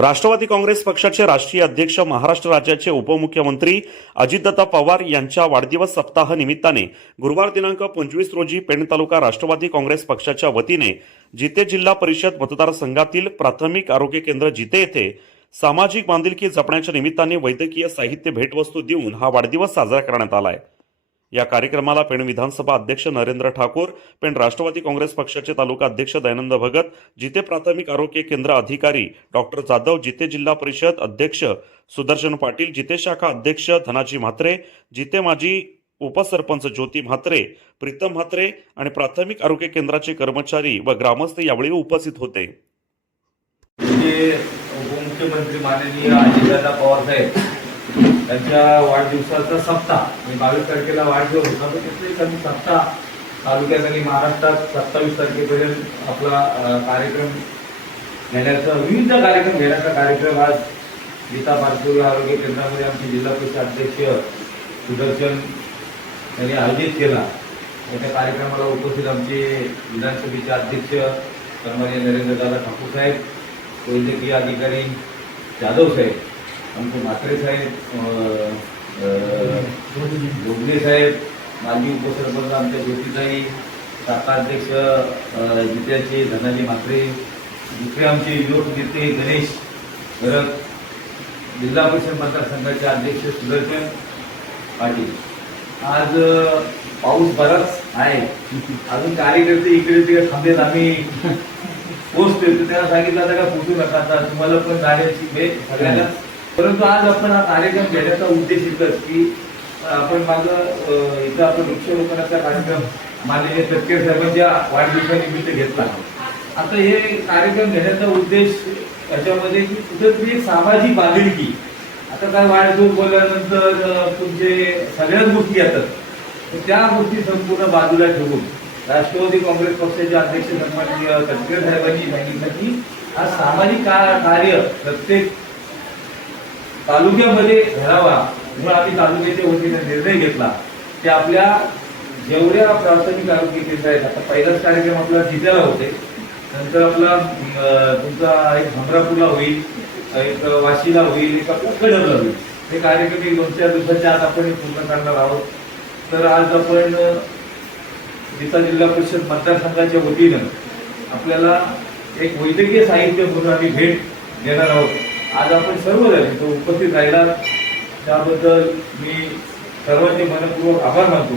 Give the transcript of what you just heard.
राष्ट्रवादी काँग्रेस पक्षाचे राष्ट्रीय अध्यक्ष महाराष्ट्र राज्याचे उपमुख्यमंत्री अजितदत्ता पवार यांच्या वाढदिवस सप्ताह निमित्ताने गुरुवार दिनांक पंचवीस रोजी पेण तालुका राष्ट्रवादी काँग्रेस पक्षाच्या वतीने जिते जिल्हा परिषद मतदारसंघातील प्राथमिक आरोग्य केंद्र जिते येथे सामाजिक बांधिलकी जपण्याच्या निमित्ताने वैद्यकीय साहित्य भेटवस्तू देऊन हा वाढदिवस साजरा करण्यात आला आहे. या कार्यक्रमाला पेण विधानसभा अध्यक्ष नरेंद्र ठाकूर पेण राष्ट्रवादी काँग्रेस पक्षाचे तालुका अध्यक्ष दयानंद भगत जिते प्राथमिक आरोग्य केंद्र अधिकारी डॉक्टर जाधव जिते जिल्हा परिषद अध्यक्ष सुदर्शन पाटील जिते शाखा अध्यक्ष धनाजी म्हात्रे जिते माजी उपसरपंच ज्योती म्हात्रे प्रीतम म्हात्रे आणि प्राथमिक आरोग्य केंद्राचे कर्मचारी व ग्रामस्थ यावेळी उपस्थित होते. उपमुख्यमंत्री माननीय अजितदादा पवार साहेब त्यांच्या वाढदिवसाचा सप्ताह. म्हणजे बावीस तारखेला वाढदिवस होता तर तिथले त्यांनी सप्ताह तालुक्यात आणि महाराष्ट्रात सत्तावीस तारखेपर्यंत आपला कार्यक्रम घेण्याचा विविध कार्यक्रम घेण्याचा कार्यक्रम आज गीता पारसुरी आरोग्य केंद्रामध्ये आमचे जिल्हा परिषद अध्यक्ष सुदर्शन यांनी आयोजित केला. या त्या कार्यक्रमाला उपस्थित आमचे विधानसभेचे अध्यक्ष सन्मान्य नरेंद्रदादा ठाकूर साहेब वैद्यकीय अधिकारी जाधव साहेब आमचे म्हात्रे साहेब जोगले साहेब माजी उपसरपंच आमच्या ज्योतिताई शाखा अध्यक्ष जित्याचे धनाजी म्हात्रे दुसरे आमचे युवक नेते गणेश भरत जिल्हा परिषद मतदारसंघाचे अध्यक्ष सुदर्शन पाटील. आज पाऊस बराच आहे. अजून कार्यकर्ते इकडे तिकडे थांबलेत आम्ही. पोहोचतोय तर त्यांना सांगितलं आता का पोचू नका तुम्हाला पण जाण्याची वेळ सगळ्यांना परंतु आज आपण हा कार्यक्रम घेण्याचा उद्देश एकच की आपण माझं इथं आपण वृक्षारोपणाचा कार्यक्रम माननीय तटकेर साहेबांच्या वाढदिवसानिमित्त घेतला. आता हे कार्यक्रम घेण्याचा उद्देश याच्यामध्ये की कुठेतरी एक सामाजिक बांधिलकी. आता काय वाढदिवस बोलल्यानंतर तुमचे सगळ्याच गोष्टी येतात. त्या गोष्टी संपूर्ण बाजूला ठेवून राष्ट्रवादी काँग्रेस पक्षाचे अध्यक्ष सन्माननीय तटकरे साहेबांनी सांगितलं की हा सामाजिक कार्य प्रत्येक तालुक्यामध्ये घडावा म्हणून आम्ही तालुक्याच्या वतीने निर्णय घेतला. ते आपल्या जेवढ्या प्राथमिक आरोग्य केंद्र आहेत आता पहिलाच कार्यक्रम आपला जिल्ह्याला होते. नंतर आपला तुमचा एक भमरापूरला होईल एक वाशीला होईल एक आपला कडरला होईल. हे कार्यक्रम एक दोन चार दिवसाच्या आत आपण पूर्ण करणार आहोत. तर आज आपण जिता जिल्हा परिषद मतदारसंघाच्या वतीनं आपल्याला एक वैद्यकीय साहित्य म्हणून आम्ही भेट देणार आहोत. आज आपण सर्वजण तो उपस्थित राहिला त्याबद्दल मी सर्वांचे मनपूर्वक आभार मानतो.